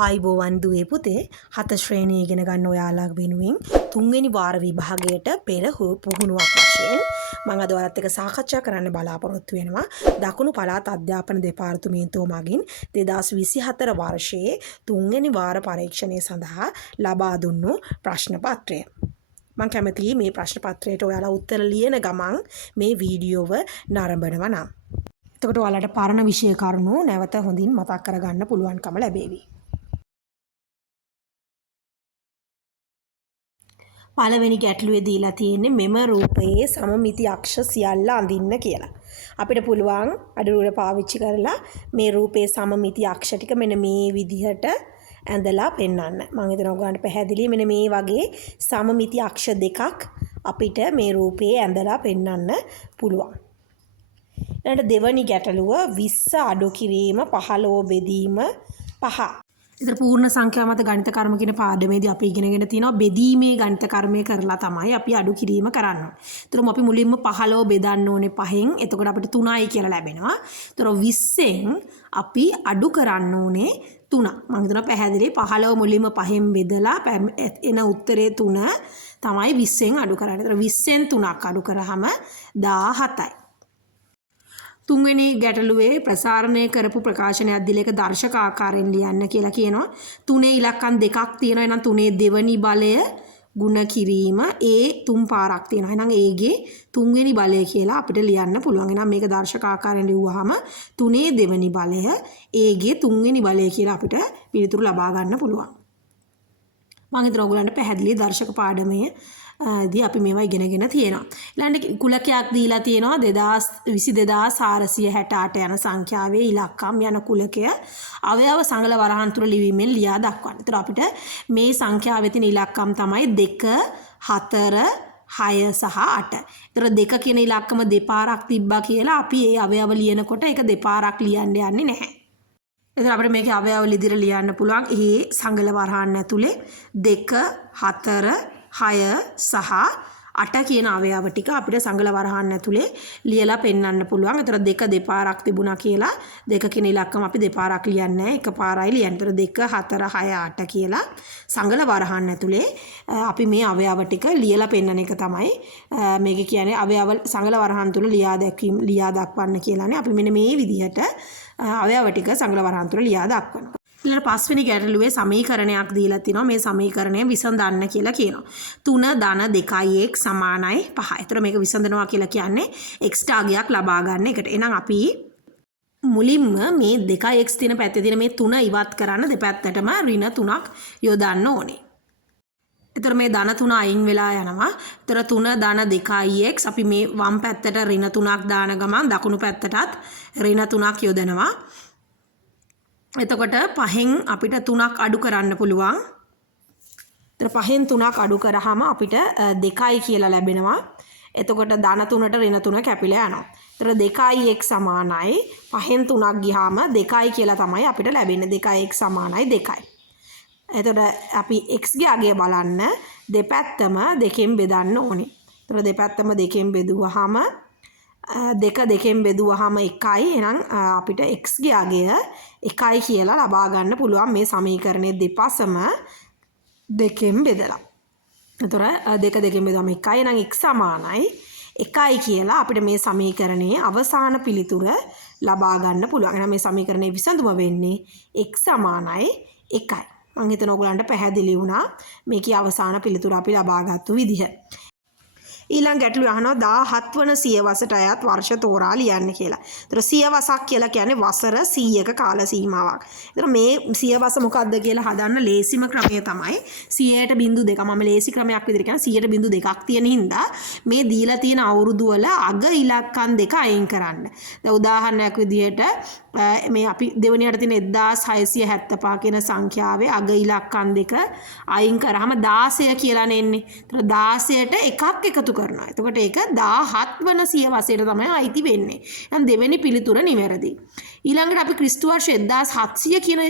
ආයිබෝවන් දුවේ පුතේ හත ශ්‍රේණිය ඉගෙන ගන්න ඔයාලා වෙනුවෙන් තුන්වෙනි වාර විභාගයට පෙර පුහුණුවක් වශයෙන් මම අද ඔයාලත් එක්ක සාකච්ඡා කරන්න බලාපොරොත්තු වෙනවා දකුණු පළාත් අධ්‍යාපන දෙපාර්තමේන්තුව මගින් 2024 වර්ෂයේ තුන්වෙනි වාර පරීක්ෂණය සඳහා ලබා දුන්නු ප්‍රශ්න පත්‍රය. මම කැමතියි මේ ප්‍රශ්න පත්‍රයට ඔයාලා උත්තර ලියන ගමන් මේ වීඩියෝව නරඹනවා නම්. එතකොට ඔයාලට පරණ විෂය කරුණු නැවත හොඳින් මතක් කරගන්න පුළුවන්කම ලැබේවි. පළවෙනි ගැටලුවේ දීලා තියෙන්නේ මෙම රූපයේ සමමිති අක්ෂ සියල්ල අඳින්න කියලා. අපිට පුළුවන් අඩුරුව පාවිච්චි කරලා මේ රූපයේ සමමිති අක්ෂ ටික මෙන්න මේ විදිහට ඇඳලා පෙන්වන්න. මම හිතනවා ඔයගොල්ලන්ට පැහැදිලි මෙන්න මේ වගේ සමමිති අක්ෂ දෙකක් අපිට මේ රූපයේ ඇඳලා පෙන්වන්න පුළුවන්. ඊළඟ දෙවැනි ගැටලුව 20 අඩු කිරීම 15 බෙදීම 5. ඉතින් පූර්ණ සංඛ්‍යා මත ගණිත කර්ම කියන පාඩමේදී අපි ඉගෙනගෙන තියෙනවා බෙදීමේ ගණිත කර්මය කරලා තමයි අපි අඩු කිරීම කරන්න ඕනේ. ඒතරම අපි මුලින්ම 15 බෙදන්න ඕනේ 5න්. එතකොට අපිට 3යි කියලා ලැබෙනවා. ඒතර 20න් අපි අඩු කරන්න ඕනේ 3. මම හිතනවා පැහැදිලි 15 මුලින්ම 5න් බෙදලා එන උත්තරේ 3 තමයි 20න් අඩු කරන්නේ. ඒතර 20න් 3ක් අඩු කරාම 17යි. තුන්වෙනි ගැටලුවේ ප්‍රසාරණය කරපු ප්‍රකාශනයක් දීලා ඒක දර්ශක ආකාරයෙන් ලියන්න කියලා කියනවා. තුනේ ඉලක්කම් දෙකක් තියෙනවා. එහෙනම් තුනේ දෙවනි බලය ගුණ කිරීම තුන් පාරක් තියෙනවා. එහෙනම් ඒගේ තුන්වෙනි බලය කියලා අපිට ලියන්න පුළුවන්. එහෙනම් මේක දර්ශක ආකාරයෙන් ලිව්වහම තුනේ දෙවනි බලය ඒගේ තුන්වෙනි බලය කියලා අපිට පිළිතුරු ලබා ගන්න පුළුවන්. මම හිතනවා ඔයගොල්ලන්ට පැහැදිලි දර්ශක පාඩමේ දී අපි මේවා ඉගෙනගෙන තියෙනවා. ඊළඟට කුලකයක් දීලා තියෙනවා 22468 යන සංඛ්‍යාවේ ඉලක්කම් යන කුලකය අවයව සංගල වරහන් තුල ලිවීමෙන් ලියා දක්වන්න. ඒතර අපිට මේ සංඛ්‍යාවේ තියෙන ඉලක්කම් තමයි 2 4 6 සහ 8. ඒතර 2 කියන ඉලක්කම දෙපාරක් තිබ්බා කියලා අපි ඒ අවයව ලියනකොට ඒක දෙපාරක් ලියන්න යන්නේ නැහැ. එතන අපිට මේකේ අවයව විදිහට ලියන්න පුළුවන්. ඒ සංගල වරහන් ඇතුලේ 2 4 6 සහ 8 කියන අවයව ටික අපිට සංගල වරහන් ඇතුලේ ලියලා පෙන්වන්න පුළුවන්. ඒතර 2 දෙපාරක් තිබුණා කියලා 2 කියන ඉලක්කම අපි දෙපාරක් ලියන්නේ නැහැ. එකපාරයි ලියන්නේ. ඒතර 2 4 6 8 කියලා සංගල වරහන් ඇතුලේ අපි මේ අවයව ටික ලියලා පෙන්වන එක තමයි මේක කියන්නේ අවයව සංගල වරහන් තුල ලියා දක්වන්න කියලානේ. අපි මෙන්න මේ විදිහට අවයව ටික සංගල වරහන් තුල ලියා දක්වනවා. ඊළඟ පස්වෙනි ගැටලුවේ සමීකරණයක් දීලා තිනවා. මේ සමීකරණය විසඳන්න කියලා කියනවා. 3 ධන 2යි x සමානයි 5. ඒතර මේක විසඳනවා කියලා කියන්නේ x ටාගයක් ලබා ගන්න එකට. එහෙනම් අපි මුලින්ම මේ 2x තියෙන පැත්තේ තියෙන මේ 3 ඉවත් කරන්න දෙපැත්තටම ඍණ 3ක් යොදන්න ඕනේ. ඒතර මේ ධන 3 අයින් වෙලා යනවා. ඒතර 3 ධන 2යි x අපි මේ වම් පැත්තට ඍණ 3ක් දාන ගමන් දකුණු පැත්තටත් ඍණ 3ක් යොදනවා. එතකොට 5න් අපිට 3ක් අඩු කරන්න පුළුවන්. ඒතර 5න් 3ක් අඩු කරාම අපිට 2යි කියලා ලැබෙනවා. එතකොට ධන 3ට ඍණ 3 කැපිලා යනවා. ඒතර 2යි x සමානයි 5න් 3ක් ගියාම 2යි කියලා තමයි අපිට ලැබෙන්නේ. 2යි x සමානයි 2යි. එතකොට අපි x ගේ අගය බලන්න දෙපැත්තම 2කින් බෙදන්න ඕනේ. ඒතර දෙපැත්තම 2කින් බෙදුවාම 2 2කින් බෙදුවාම 1යි. එහෙනම් අපිට x ගේ අගය 1යි කියලා ලබා ගන්න පුළුවන් මේ සමීකරණයේ දෙපසම 2කින් බෙදලා. ඒතර 2 2කින් බෙදුවම 1යි. එහෙනම් x සමානයි 1යි කියලා අපිට මේ සමීකරණයේ අවසාන පිළිතුර ලබා ගන්න පුළුවන්. එහෙනම් මේ සමීකරණයේ විසඳුම වෙන්නේ x සමානයි 1යි. මම හිතනවා ඔයගලන්ට පැහැදිලි වුණා මේකේ අවසාන පිළිතුර අපි ලබාගත්තු විදිහ. ඊළඟ ගැටලුව අහනවා 17 වන සියවසට අයත් වර්ෂ තෝරා ලියන්න කියලා. ඒතර සියවසක් කියලා කියන්නේ වසර 100ක කාල සීමාවක්. ඒතර මේ සියවස මොකක්ද කියලා හදන්න ලේසිම ක්‍රමය තමයි 100ට බිංදු 2. මම ලේසි ක්‍රමයක් විදිහට කියන 100ට බිංදු 2ක් තියෙන හින්දා මේ දීලා තියෙන අවුරුදු වල අග ඉලක්කම් දෙක අයින් කරන්න. දැන් උදාහරණයක් විදිහට මේ අපි දෙවෙනියට තියෙන 1675 කියන සංඛ්‍යාවේ අග ඉලක්කම් දෙක අයින් කරාම 16 කියලා නෙන්නේ. ඒතර 16ට එකක් එකතු කරනවා. එතකොට ඒක 17 වන සියවසේට තමයි අයිති වෙන්නේ. එහෙනම් දෙවෙනි පිළිතුර නිවැරදි. ඊළඟට අපි ක්‍රිස්තු වර්ෂ 1700 කියන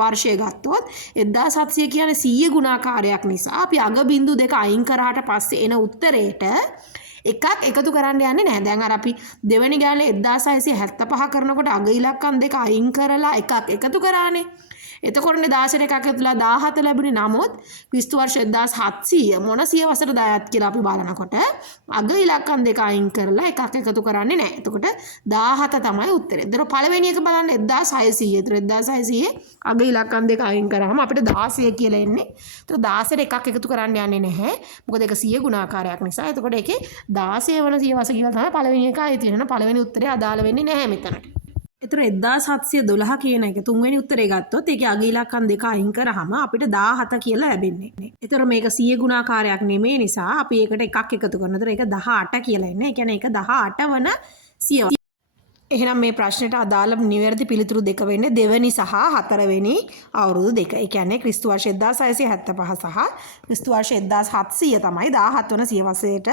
වර්ෂය ගත්තොත් 1700 කියන්නේ 100 ගුණාකාරයක් නිසා අපි අග බිංදු දෙක අයින් කරාට පස්සේ එන උත්තරේට එකක් එකතු කරන්න යන්නේ නැහැ. දැන් අර අපි දෙවෙනි ගානේ 1675 කරනකොට අග ඉලක්කම් දෙක අයින් කරලා එකක් එකතු කරානේ. එතකොටනේ 16 එකක් ඇතුළේ 17 ලැබුණේ. නමුත් ක්‍රිස්තු වර්ෂ 1700 මොන සියවසට දායත් කියලා අපි බලනකොට අග ඉලක්කම් දෙක අයින් කරලා එකක් එකතු කරන්නේ නැහැ. එතකොට 17 තමයි උත්තරේ. ඒතර පළවෙනි එක බලන්න 1600. ඒතර 1600 අග ඉලක්කම් දෙක අයින් කරාම අපිට 16 කියලා එන්නේ. ඒතර 16 එකක් එකතු කරන්න යන්නේ නැහැ. මොකද ඒක 100 ගුණාකාරයක් නිසා. එතකොට ඒකේ 16 වන සියවස කියලා තමයි පළවෙනි එක ආයේ තියෙනවා. පළවෙනි උත්තරේ අදාළ වෙන්නේ නැහැ මෙතනට. එතන 1712 කියන එක තුන්වෙනි උත්තරේ ගත්තොත් ඒකේ අග ඉලක්කම් දෙක අයින් කරාම අපිට 17 කියලා ලැබෙන්නේ. ඒතර මේක 100 ගුණාකාරයක් නෙමෙයි නිසා අපි ඒකට එකක් එකතු කරනවා. ඒතර ඒක 18 කියලා එන්නේ. ඒ කියන්නේ ඒක 18 වන සියවස. එහෙනම් මේ ප්‍රශ්නෙට අදාළ නිවැරදි පිළිතුරු දෙක වෙන්නේ දෙවෙනි සහ හතරවෙනි අවුරුදු දෙක. ඒ කියන්නේ ක්‍රිස්තු වර්ෂ 1675 සහ ක්‍රිස්තු වර්ෂ 1700 තමයි 17 වන සියවසේට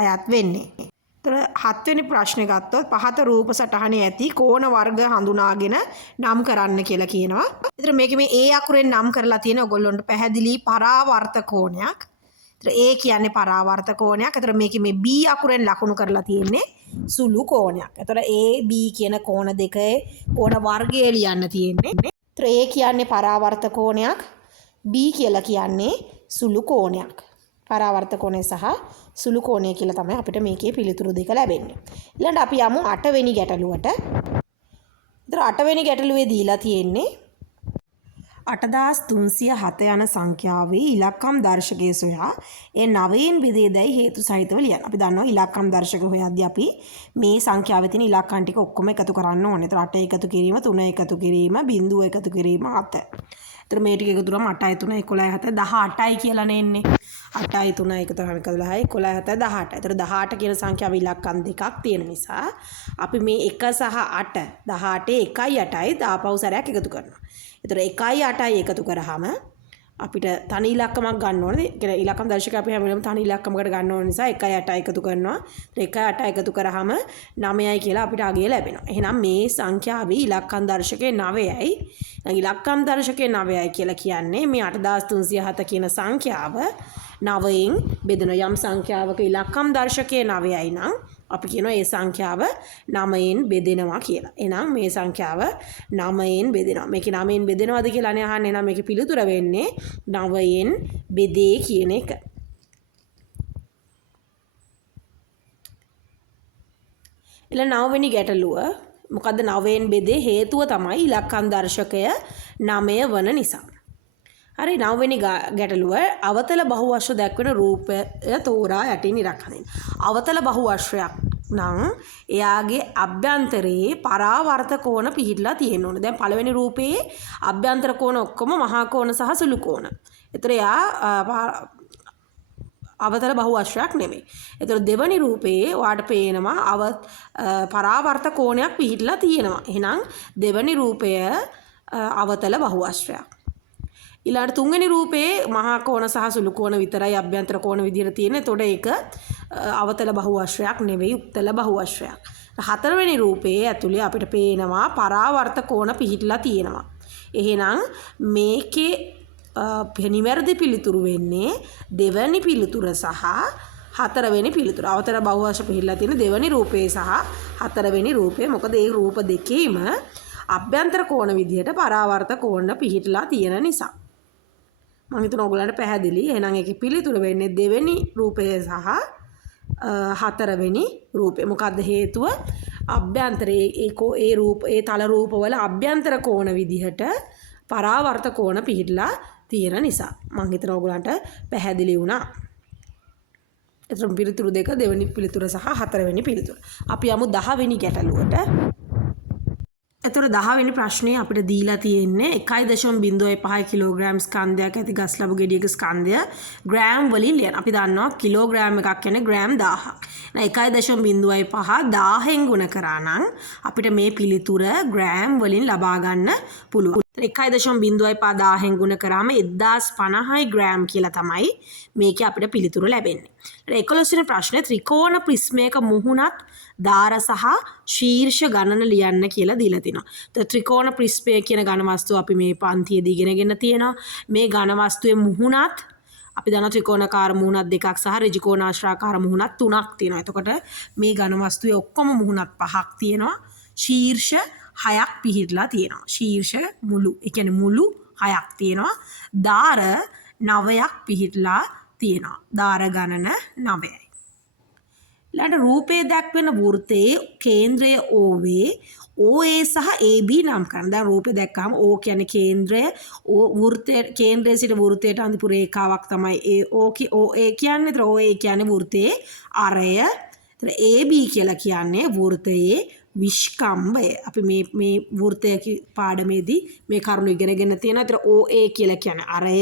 අයත් වෙන්නේ. ඒතර හත්වෙනි ප්‍රශ්නේ ගත්තොත් පහත රූප සටහනේ ඇති කෝණ වර්ග හඳුනාගෙන නම් කරන්න කියලා කියනවා. ඒතර මේකේ මේ A අකුරෙන් නම් කරලා තියෙන ඔයගොල්ලන්ට පැහැදිලි පරාවර්ත කෝණයක්. ඒතර A කියන්නේ පරාවර්ත කෝණයක්. ඒතර මේකේ මේ B අකුරෙන් ලකුණු කරලා තියෙන්නේ සුළු කෝණයක්. ඒතර A B කියන කෝණ දෙකේ කෝණ වර්ගය ලියන්න තියෙන්නේ. ඒතර A කියන්නේ පරාවර්ත කෝණයක්, B කියලා කියන්නේ සුළු කෝණයක්. පරාවර්ත කෝණය සහ සුළු කෝණය කියලා තමයි අපිට මේකේ පිළිතුරු දෙක ලැබෙන්නේ. ඊළඟට අපි යමු 8 වෙනි ගැටලුවට. ඒතර 8 වෙනි ගැටලුවේ දීලා තියෙන්නේ 8307 යන සංඛ්‍යාවේ ඉලක්කම් දර්ශකය සොයා ඒ 9න් බෙදේදයි හේතු සහිතව ලියන්න. අපි දන්නවා ඉලක්කම් දර්ශක හොයද්දී අපි මේ සංඛ්‍යාවේ තියෙන ඉලක්කම් ටික ඔක්කොම එකතු කරන්න ඕනේ. ඒතර 8 එකතු කිරීම, 3 එකතු කිරීම, බිංදුව එකතු කිරීම 7. ඒතර මේ ටික එකතු කරාම 8 3 11 7 18යි කියලානේ එන්නේ. 8යි 3යි එකතු කරාම 11යි 11 7 18. ඒතර 18 කියන සංඛ්‍යාවේ ඉලක්කම් දෙකක් තියෙන නිසා අපි මේ 1 සහ 8 18 1යි 8යි දාපව් සැරයක් එකතු කරනවා. ඒතර 1යි 8යි එකතු කරාම අපිට තනි ඉලක්කමක් ගන්න ඕනේ. ඒ කියන්නේ ඉලක්කම් දර්ශක අපි හැම වෙලේම තනි ඉලක්කමකට ගන්න ඕන නිසා 1යි 8යි එකතු කරනවා. 1යි 8යි එකතු කරාම 9යි කියලා අපිට අගය ලැබෙනවා. එහෙනම් මේ සංඛ්‍යාවේ ඉලක්කම් දර්ශකේ 9යි. ඉලක්කම් දර්ශකේ 9යි කියලා කියන්නේ මේ 8307 කියන සංඛ්‍යාව 9න් බෙදෙන යම් සංඛ්‍යාවක ඉලක්කම් දර්ශකයේ 9යි නම් අපි කියනවා ඒ සංඛ්‍යාව 9න් බෙදෙනවා කියලා. එහෙනම් මේ සංඛ්‍යාව 9න් බෙදෙනවා. මේකේ 9න් බෙදෙනවද කියලා අනේ අහන්නේ. එහෙනම් මේකේ පිළිතුර වෙන්නේ 9න් බෙදේ කියන එක. ඊළඟ 9 වෙනි ගැටලුව මොකද්ද 9න් බෙදේ හේතුව තමයි ඉලක්කම් දර්ශකය 9 වන නිසා. හරි 9 වෙනි ගැටලුව අවතල බහුවශ්‍ර දැක්වෙන රූපය තෝරා යටින් ඉරක් හදින්න. අවතල බහුවශ්‍රයක් නම් එයාගේ අභ්‍යන්තරයේ පරාවර්ත කෝණ පිහිටලා තියෙන්න ඕනේ. දැන් පළවෙනි රූපයේ අභ්‍යන්තර කෝණ ඔක්කොම මහා කෝණ සහ සුළු කෝණ. ඒතර එයා අවතල බහුවශ්‍රයක් නෙමෙයි. ඒතර දෙවනි රූපයේ ඔයාට පේනවා පරාවර්ත කෝණයක් පිහිටලා තියෙනවා. එහෙනම් දෙවනි රූපය අවතල බහුවශ්‍රයක්. ඊළඟ තුන්වෙනි රූපයේ මහා කෝණ සහ සුළු කෝණ විතරයි අභ්‍යන්තර කෝණ විදිහට තියෙන්නේ. එතකොට ඒක අවතල බහුවශ්‍රයක් නෙවෙයි උත්තල බහුවශ්‍රයක්. හතරවෙනි රූපයේ ඇතුලේ අපිට පේනවා පරාවර්ත කෝණ පිහිටලා තියෙනවා. එහෙනම් මේකේ නිවැරදි පිළිතුරු වෙන්නේ දෙවැනි පිළිතුර සහ හතරවෙනි පිළිතුර. අවතල බහුවශ්‍ර පිහිටලා තියෙන දෙවැනි රූපයේ සහ හතරවෙනි රූපයේ. මොකද මේ රූප දෙකේම අභ්‍යන්තර කෝණ විදිහට පරාවර්ත කෝණ පිහිටලා තියෙන නිසා. මම හිතනවා ඔයගොල්ලන්ට පැහැදිලි. එහෙනම් ඒකේ පිළිතුර වෙන්නේ දෙවෙනි රූපය සහ හතරවෙනි රූපය. මොකද්ද හේතුව? අභ්‍යන්තරයේ ඒ තල රූපවල අභ්‍යන්තර කෝණ විදිහට පරාවර්ත කෝණ පිහිටලා තියෙන නිසා. මම හිතනවා ඔයගොල්ලන්ට පැහැදිලි වුණා. එතන පිළිතුරු දෙක දෙවෙනි පිළිතුර සහ හතරවෙනි පිළිතුර. අපි යමු 10 වෙනි ගැටලුවට. එතකොට 10 වෙනි ප්‍රශ්නේ අපිට දීලා තියෙන්නේ 1.05 කිලෝග්‍රෑම් ස්කන්ධයක් ඇති ගස් ලැබු ගෙඩියක ස්කන්ධය ග්‍රෑම් වලින් ලියන. අපි දන්නවා කිලෝග්‍රෑම් එකක් කියන්නේ ග්‍රෑම් 1000ක්. එහෙනම් 1.05 1000න් ගුණ කරා නම් අපිට මේ පිළිතුර ග්‍රෑම් වලින් ලබා ගන්න පුළුවන්. 1.05 1000න් ගුණ කරාම 1050යි ග්‍රෑම් කියලා තමයි මේකේ අපිට පිළිතුර ලැබෙන්නේ. 11 වෙනි ප්‍රශ්නේ ත්‍රිකෝණ ප්‍රිස්මයක මුහුණත් දාර සහ ශීර්ෂ ගණන ලියන්න කියලා දීලා තිනවා. ත්‍රිකෝණ ප්‍රිස්මය කියන ඝන වස්තුව අපි මේ පන්තියේදී ඉගෙනගෙන තියෙනවා. මේ ඝන වස්තුවේ මුහුණත් අපි දන්නවා ත්‍රිකෝණාකාර මුහුණත් දෙකක් සහ ඍජුකෝණාශ්‍රාකාර මුහුණත් තුනක් තියෙනවා. එතකොට මේ ඝන වස්තුවේ ඔක්කොම මුහුණත් පහක් තියෙනවා. ශීර්ෂ 6ක් පිහිටලා තියෙනවා. ශීර්ෂ මුළු. ඒ කියන්නේ මුළු 6ක් තියෙනවා. දාර 9ක් පිහිටලා තියෙනවා. දාර ගණන 9යි. ඊළඟට රූපයේ දැක්වෙන වෘත්තයේ කේන්ද්‍රය OA OA සහ AB නම් කරනවා. දැන් රූපේ දැක්කම O කියන්නේ කේන්ද්‍රය, O වෘත්තයේ කේන්ද්‍රයේ සිට වෘත්තයට අඳපු රේඛාවක් තමයි OA කියන්නේ. ඒතර OA කියන්නේ වෘත්තයේ අරය. ඒතර AB කියලා කියන්නේ වෘත්තයේ විස්කම්භය. අපි මේ වෘත්තය පාඩමේදී මේ කරුණු ඉගෙනගෙන තියෙනවා. ඒතර OA කියලා කියන්නේ අරය,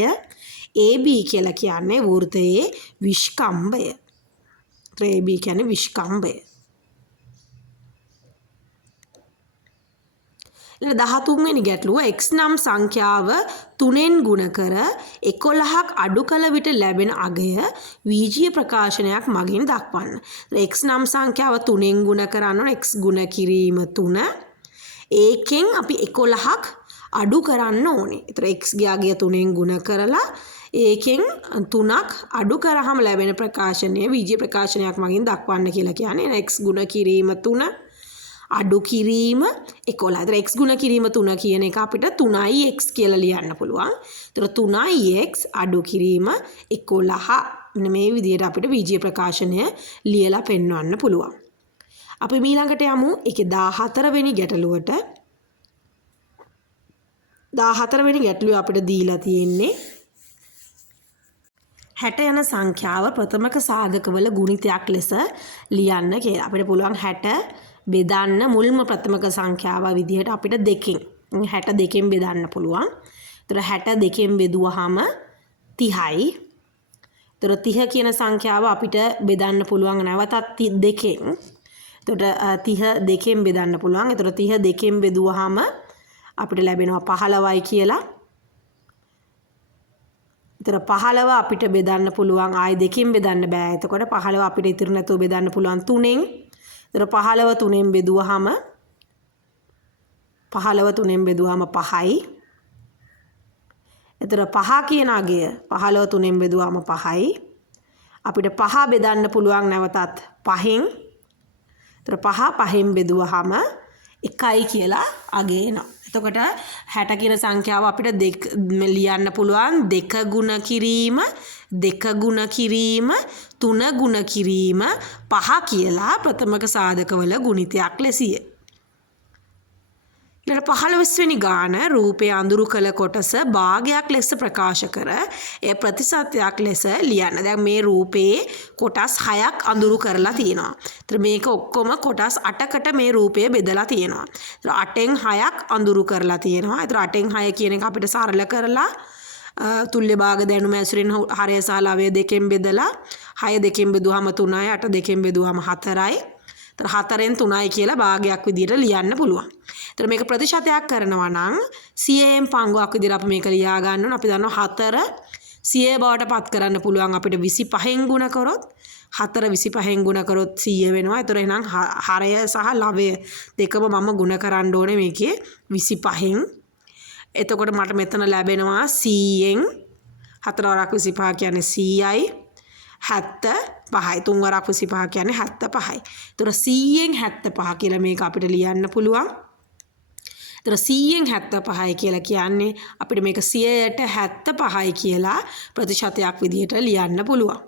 AB කියලා කියන්නේ වෘත්තයේ විස්කම්භය. AB කියන්නේ විස්කම්භය. 13 වෙනි ගැටලුව x නම් සංඛ්‍යාව 3ෙන් ගුණ කර 11ක් අඩු කළ විට ලැබෙන අගය වීජීය ප්‍රකාශනයක් මගින් දක්වන්න. x නම් සංඛ්‍යාව 3ෙන් ගුණ කරන්න ඕන x ගුණ කිරීම 3. ඒකෙන් අපි 11ක් අඩු කරන්න ඕනේ. ඒතර x ගේ අගය 3ෙන් ගුණ කරලා ඒකෙන් 3ක් අඩු කරාම ලැබෙන ප්‍රකාශනය වීජීය ප්‍රකාශනයක් මගින් දක්වන්න කියලා කියන්නේ. x ගුණ කිරීම 3 අඩු කිරීම 11. ඒතර x ගුණ කිරීම 3 කියන එක අපිට 3x කියලා ලියන්න පුළුවන්. ඒතර 3x අඩු කිරීම 11. මෙන්න මේ විදිහට අපිට වීජීය ප්‍රකාශනය ලියලා පෙන්වන්න පුළුවන්. අපි ඊළඟට යමු ඒකේ 14 වෙනි ගැටලුවට. 14 වෙනි ගැටලුව අපිට දීලා තියෙන්නේ 60 යන සංඛ්‍යාව ප්‍රථමක සාධකවල ගුණිතයක් ලෙස ලියන්න කියලා. අපිට පුළුවන් 60 බෙදන්න මුල්ම ප්‍රථමක සංඛ්‍යාව විදිහට අපිට 2කින් 62කින් බෙදන්න පුළුවන්. ඒතර 62කින් බෙදුවාම 30යි. ඒතර 30 කියන සංඛ්‍යාව අපිට බෙදන්න පුළුවන් නැවතත් 2කින්. එතකොට 30 2කින් බෙදන්න පුළුවන්. ඒතර 30 2කින් බෙදුවාම අපිට ලැබෙනවා 15යි කියලා. ඒතර 15 අපිට බෙදන්න පුළුවන් ආයි 2කින් බෙදන්න බෑ. එතකොට 15 අපිට ඉතුරු නැතුව බෙදන්න පුළුවන් 3ෙන්. ඒතර 15 3ෙන් බෙදුවාම 5යි. ඒතර 5 කියන අගය 15 3ෙන් බෙදුවාම 5යි. අපිට 5 බෙදන්න පුළුවන් නැවතත් 5ෙන්. ඒතර 5ෙන් බෙදුවාම 1යි කියලා අගය එනවා. එතකොට 60 කියන සංඛ්‍යාව අපිට ලියන්න පුළුවන් 2 ගුණ කිරීම 2 ගුණ කිරීම 3 ගුණ කිරීම 5 කියලා ප්‍රථමක සාධකවල ගුණිතයක් ලෙසිය. ඊළඟ 15 වෙනි ගාන රූපයේ අඳුරු කළ කොටස භාගයක් ලෙස ප්‍රකාශ කර ඒ ප්‍රතිශතයක් ලෙස ලියන්න. දැන් මේ රූපයේ කොටස් 6ක් අඳුරු කරලා තියෙනවා. ඒතර මේක ඔක්කොම කොටස් 8කට මේ රූපය බෙදලා තියෙනවා. ඒතර 8න් 6ක් අඳුරු කරලා තියෙනවා. ඒතර 8න් 6 කියන එක අපිට සරල කරලා තුල්්‍ය භාග දැනුම ඇසුරින් හරය සහ ලවය දෙකෙන් බෙදලා 6 දෙකෙන් බෙදුවාම 3යි 8 දෙකෙන් බෙදුවාම 4යි. ඒතර 4ෙන් 3යි කියලා භාගයක් විදිහට ලියන්න පුළුවන්. ඒතර මේක ප්‍රතිශතයක් කරනවා නම් 100න් පංගුවක් විදිහට අපි මේක ලියා ගන්න ඕන. අපි දන්නවා 4 100 බවට පත් කරන්න පුළුවන් අපිට 25න් ගුණ කරොත් 4 25න් ගුණ කරොත් 100 වෙනවා. ඒතර එහෙනම් හරය සහ ලවය දෙකම මම ගුණ කරන්න ඕනේ මේකේ 25න්. එතකොට මට මෙතන ලැබෙනවා 100න් 4 වරක් 25 කියන්නේ 100යි 75යි 3 වරක් 25 කියන්නේ 75යි. ඒතර 100න් 75 කියලා මේක අපිට ලියන්න පුළුවන්. ඒතර 100න් 75යි කියලා කියන්නේ අපිට මේක 100ට 75යි කියලා ප්‍රතිශතයක් විදිහට ලියන්න පුළුවන්.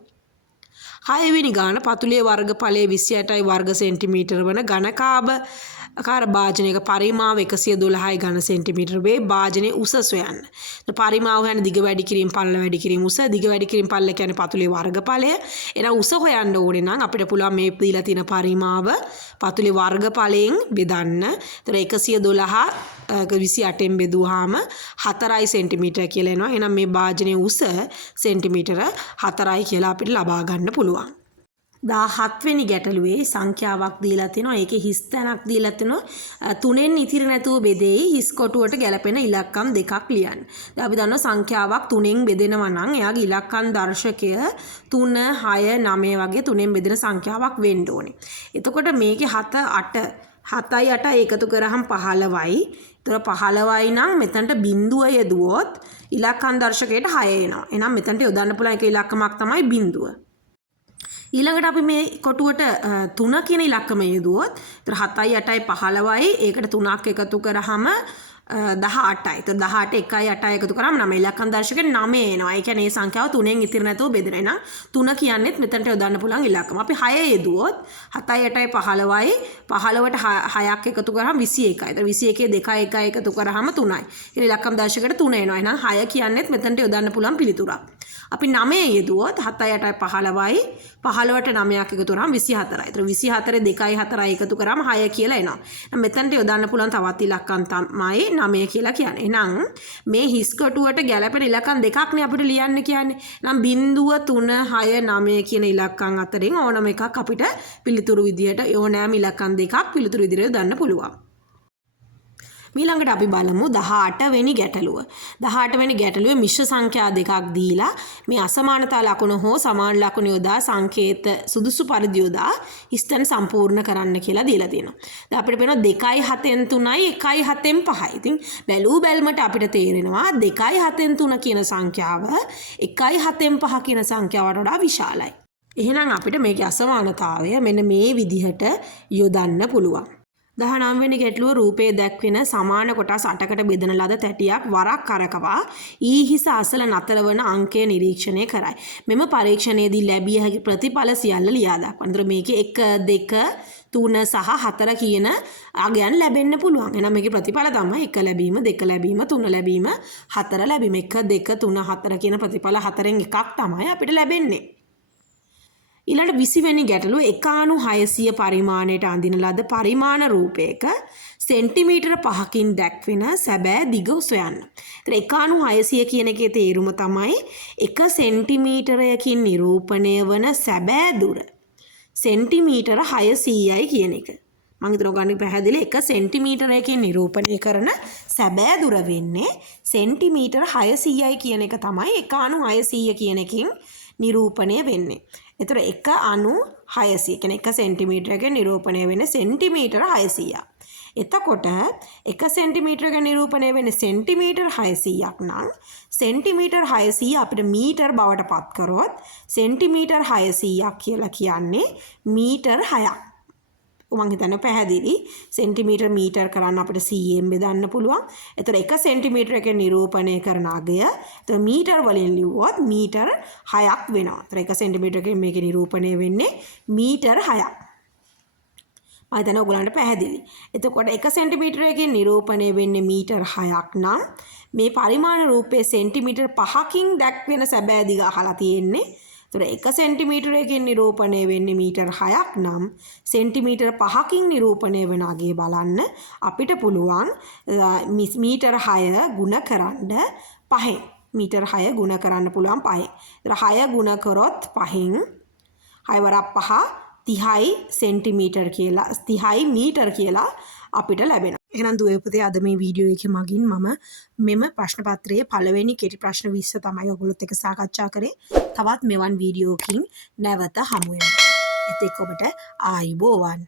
6 වෙනි ගාන පතුලේ වර්ගඵලයේ 28යි වර්ග සෙන්ටිමීටර වන ඝනකාභාකාර භාජනයක පරිමාව 112යි ඝන සෙන්ටිමීටර වේ. භාජනයේ උස සොයන්න. පරිමාව කියන්නේ දිග වැඩි කිරීම පළල වැඩි කිරීම උස. දිග වැඩි කිරීම පළල කියන්නේ පතුලේ වර්ගඵලය. එහෙනම් උස හොයන්න ඕනේ නම් අපිට පුළුවන් මේ දීලා තියෙන පරිමාව පතුලේ වර්ගඵලයෙන් බෙදන්න. ඒතර 112 28න් බෙදුවාම 4යි සෙන්ටිමීටර කියලා එනවා. එහෙනම් මේ භාජනයේ උස සෙන්ටිමීටර 4යි කියලා අපිට ලබා ගන්න පුළුවන්. 17 වෙනි ගැටලුවේ සංඛ්‍යාවක් දීලා තිනවා. ඒකේ හිස් තැනක් දීලා තිනවා. 3ෙන් ඉතිරි නැතුව බෙදෙයි හිස් කොටුවට ගැලපෙන ඉලක්කම් දෙකක් ලියන්න. දැන් අපි දන්නවා සංඛ්‍යාවක් 3ෙන් බෙදෙනවා නම් එයාගේ ඉලක්කම් දර්ශකය 3 6 9 වගේ 3ෙන් බෙදෙන සංඛ්‍යාවක් වෙන්න ඕනේ. එතකොට මේකේ 7 8 7යි 8යි එකතු කරාම 15යි. ඒතර 15යි නම් මෙතනට බිඳුව යෙදුවොත් ඉලක්කම් දර්ශකයට 6 එනවා. එහෙනම් මෙතනට යොදන්න පුළුවන් එක ඉලක්කමක් තමයි බිඳුව. ඊළඟට අපි මේ කොටුවට 3 කියන ඉලක්කම යෙදුවොත් ඒතර 7යි 8යි 15යි ඒකට 3ක් එකතු කරාම 18යි. ඒතර 18 1යි 8යි එකතු කරාම 9 ඉලක්කම් දර්ශකේ 9 එනවා. ඒ කියන්නේ මේ සංඛ්‍යාව 3න් ඉතිර නැතුව බෙදෙන. එහෙනම් 3 කියන්නේත් මෙතනට යොදන්න පුළුවන් ඉලක්කම. අපි 6 යෙදුවොත් 7යි 8යි 15යි 15ට 6ක් එකතු කරාම 21යි. ඒතර 21 2යි 1යි එකතු කරාම 3යි. ඒ ඉලක්කම් දර්ශකයට 3 එනවා. එහෙනම් 6 කියන්නේත් මෙතනට යොදන්න පුළුවන් පිළිතුරක්. අපි 9 යෙදුවොත් 7යි 8යි 15යි 15ට 9ක් එකතු කරාම 24යි. ඒතර 24 2යි 4යි එකතු කරාම 6 කියලා එනවා. එහෙනම් මෙතනට යොදන්න පුළුවන් තවත් ඉලක්කම් තමයි 9 කියලා කියන්නේ. එහෙනම් මේ හිස් කොටුවට ගැලපෙන ඉලක්කම් දෙකක් නේ අපිට ලියන්න කියන්නේ. එහෙනම් 0 3 6 9 කියන ඉලක්කම් අතරින් ඕනම එකක් අපිට පිළිතුරු විදියට ඕනෑම ඉලක්කම් දෙකක් පිළිතුරු විදියට දාන්න පුළුවන්. ඊළඟට අපි බලමු 18 වෙනි ගැටලුව. 18 වෙනි ගැටලුවේ මිශ්‍ර සංඛ්‍යා දෙකක් දීලා මේ අසමානතා ලකුණ හෝ සමාන ලකුණ යොදා සංකේත සුදුසු පරිදි යොදා ස්ථන සම්පූර්ණ කරන්න කියලා දීලා තියෙනවා. දැන් අපිට පේනවා 2යි 7න් 3යි 1යි 7න් 5යි. ඉතින් බැලූ බැල්මට අපිට තේරෙනවා 2යි 7න් 3 කියන සංඛ්‍යාව 1යි 7න් 5 කියන සංඛ්‍යාවට වඩා විශාලයි. එහෙනම් අපිට මේකේ අසමානතාවය මෙන්න මේ විදිහට යොදන්න පුළුවන්. 19 වෙනි ගැටලුව රූපයේ දැක්වෙන සමාන කොටස් 8කට බෙදන ලද තැටියක් වරක් කරකවා ඊ හිස අසල නතර වන අංකය නිරීක්ෂණය කරයි. මෙම පරීක්ෂණයේදී ලැබිය හැකි ප්‍රතිඵල සියල්ල ලියා දක්වන්න. ඒතර මේකේ 1 2 3 සහ 4 කියන අගයන් ලැබෙන්න පුළුවන්. එහෙනම් මේකේ ප්‍රතිඵල තමයි 1 ලැබීම 2 ලැබීම 3 ලැබීම 4 ලැබීම. 1 2 3 4 කියන ප්‍රතිඵල හතරෙන් එකක් තමයි අපිට ලැබෙන්නේ. ඊළඟ 20 වෙනි ගැටලුව 1/600 පරිමාණයට අඳින ලද පරිමාණ රූපයක සෙන්ටිමීටර 5කින් දැක්වෙන සැබෑ දිග සොයන්න. ඒතර 1/600 කියන එකේ තේරුම තමයි 1 සෙන්ටිමීටරයකින් නිරූපණය වන සැබෑ දුර සෙන්ටිමීටර 600යි කියන එක. මම හිතනවා ගන්න පැහැදිලි 1 සෙන්ටිමීටරයකින් නිරූපණය කරන සැබෑ දුර වෙන්නේ සෙන්ටිමීටර 600යි කියන එක තමයි 1/600 කියන එකකින් නිරූපණය වෙන්නේ. ඒතර 1/600 කියන්නේ 1 සෙන්ටිමීටරයකින් නිරූපණය වෙන්නේ සෙන්ටිමීටර 600ක්. එතකොට 1 සෙන්ටිමීටරයකින් නිරූපණය වෙන්නේ සෙන්ටිමීටර 600ක් නම් සෙන්ටිමීටර 600 අපිට මීටර් බවට පත් කරොත් සෙන්ටිමීටර 600ක් කියලා කියන්නේ මීටර් 6ක්. මම හිතන්නේ පැහැදිලි. සෙන්ටිමීටර් මීටර් කරන්න අපිට 100ෙන් බෙදන්න පුළුවන්. ඒතර 1 සෙන්ටිමීටරයකින් නිරූපණය කරන අගය ඒතර මීටර් වලින් ලිව්වොත් මීටර් 6ක් වෙනවා. ඒතර 1 සෙන්ටිමීටරයකින් මේකේ නිරූපණය වෙන්නේ මීටර් 6ක්. මම හිතන්නේ ඔයගලන්ට පැහැදිලි. එතකොට 1 සෙන්ටිමීටරයකින් නිරූපණය වෙන්නේ මීටර් 6ක් නම් මේ පරිමාණ රූපයේ සෙන්ටිමීටර් 5කින් දැක්වෙන සැබෑ දිග අහලා තියෙන්නේ. ඒතර 1 සෙන්ටිමීටරයකින් නිරූපණය වෙන්නේ මීටර් 6ක් නම් සෙන්ටිමීටර් 5කින් නිරූපණය වෙන අගය බලන්න අපිට පුළුවන් මීටර් 6 ගුණ කරන්න 5න්. මීටර් 6 ගුණ කරන්න පුළුවන් 5න්. ඒතර 6 ගුණ කරොත් 5න් 6 වරක් 5 30යි සෙන්ටිමීටර් කියලා 30යි මීටර් කියලා අපිට ලැබෙනවා. එහෙනම් දුවේ පුතේ අද මේ වීඩියෝ එකේ මගින් මම මෙම ප්‍රශ්න පත්‍රයේ පළවෙනි කෙටි ප්‍රශ්න 20 තමයි ඔයගොල්ලොත් එක්ක සාකච්ඡා කරේ. තවත් මෙවන් වීඩියෝකින් නැවත හමු වෙනවා. එතෙක් ඔබට ආයුබෝවන්.